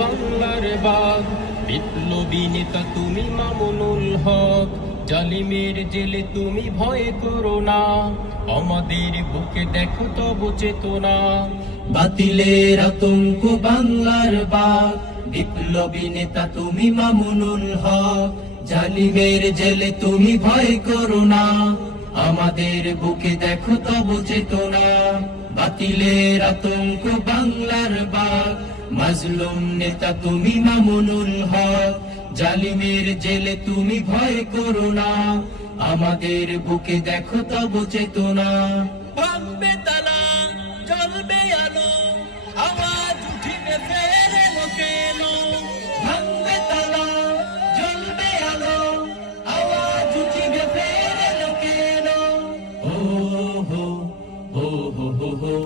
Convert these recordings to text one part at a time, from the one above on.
বাংলার বাগ। বিপ্লবী নেতা তুমি মামুনুল হক, জালিমের জেলে তুমি ভয় করো না, আমাদের বুকে দেখো তব চেতনা। বাতিলের আতঙ্ক বাংলার বাগ, বিপ্লবী নেতা তুমি মামুনুল হক, জালিমের জেলে তুমি ভয় করো না, আমাদের বুকে দেখো তব চেতনা। বাতিলের আতঙ্ক বাংলার বাগ, মাজলুম নেতা তুমি মামুনুল হক, জালিমের জেলে তুমি ভয় করো না, আমাদের বুকে দেখো তব চেতনা। ভাঙবে তালা জ্বলবে আলো, আওয়াজ উঠিবে ফের এলো কেন। ভাঙবে তালা জ্বলবে আলো, আওয়াজ উঠিবে ফের এলো কেন। ও হো হো হো হো হো,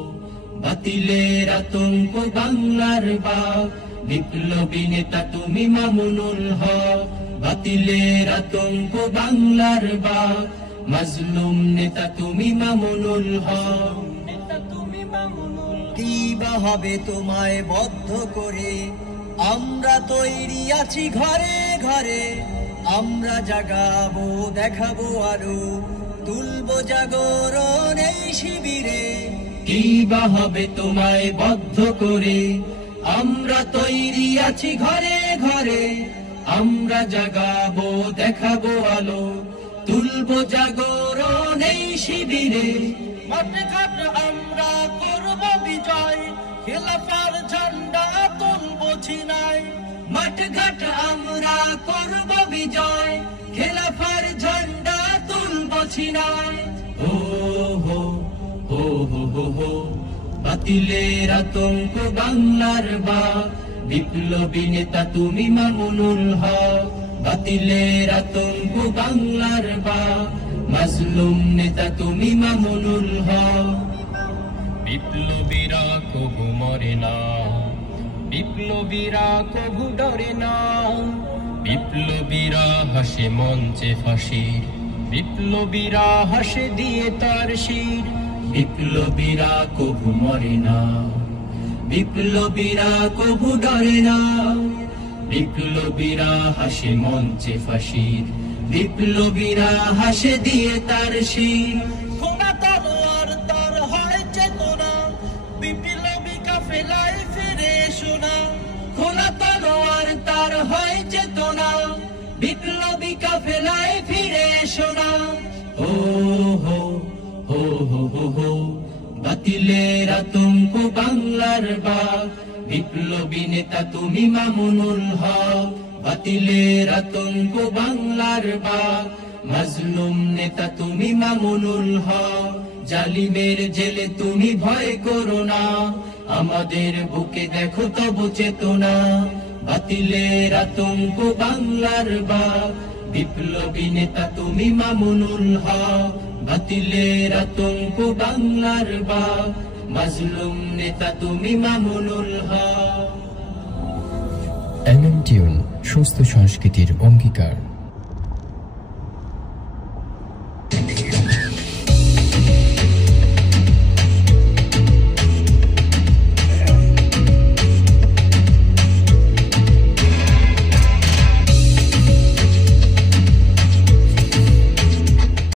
বাতিলের আতঙ্ক বাংলার বাগ, বিপ্লবী নেতা তুমি মামুনুল হক, বাতিলের আতঙ্ক বাংলার বাগ, মাজলুম নেতা তুমি মামুনুল হক। কি বা হবে তোমায় বদ্ধ করে, আমরা তৈরি আছি ঘরে ঘরে, আমরা জাগাবো দেখাবো আরো, তুলবো জাগরণ এই শিবিরে। কি বা হবে তোমায় বদ্ধ করে, আমরা তৈরি আছি ঘরে ঘরে, আমরা জাগাবো দেখাবো আলো, তুলবো জাগরণ এই শিবিরে। মাঠে ঘাট আমরা করব বিজয়, খেলাফার ঝান্ডা তুলবো ছিনাই। মাঠ ঘাট আমরা করব বিজয়, খেলাফার ঝান্ডা তুলবো ছিনাই। ও হো হো হো হো হো, বাতিলের আতঙ্ক বাংলার বাগ, বিপ্লবী নেতা তুমি মামুনুল হক, বাতিলের আতঙ্ক বাংলার বাগ, মাজলুম নেতা তুমি মামুনুল হক। বিপ্লবীরা কবু মরে না, বিপ্লবীরা কবু ডরে না, বিপ্লবীরা হাসে মঞ্চে ফাঁসির, বিপ্লবীরা হাসে দিয়ে তার শির। বিপ্লবীরা কবু মরে না, বিপ্লবীরা কবু ডরে না, বিপ্লবীরা হাসে মঞ্চে ফাঁসির, বিপ্লবীরা হাসে দিয়ে তার শির। খোলা তলোয়ার তার হয় চেতনা, বিপ্লবী কাফেলায় ফিরে এসো না। খোলা তলোয়ার তার হয় চেতনা, বিপ্লবী কাফেলায় ফিরে এসো না। ও হো হো হো হো হো, বাতিলের আতঙ্ক বাংলার বাগ, বিপ্লবী নেতা তুমি মামুনুল হক, বাতিলের আতঙ্ক বাংলার বাগ, মাজলুম নেতা তুমি মামুনুল হক, জালিমের জেলে তুমি ভয় করো না, আমাদের বুকে দেখো তব চেতনা। বাতিলের আতঙ্ক বাংলার বাগ, বিপ্লবী নেতা তুমি মামুনুল হক, বাতিলের আতঙ্ক বাংলার বাগ, মাজলুম নেতা তুমি মামুনুল হক। এমএম টিউন সুস্থ সংস্কৃতির অঙ্গীকার।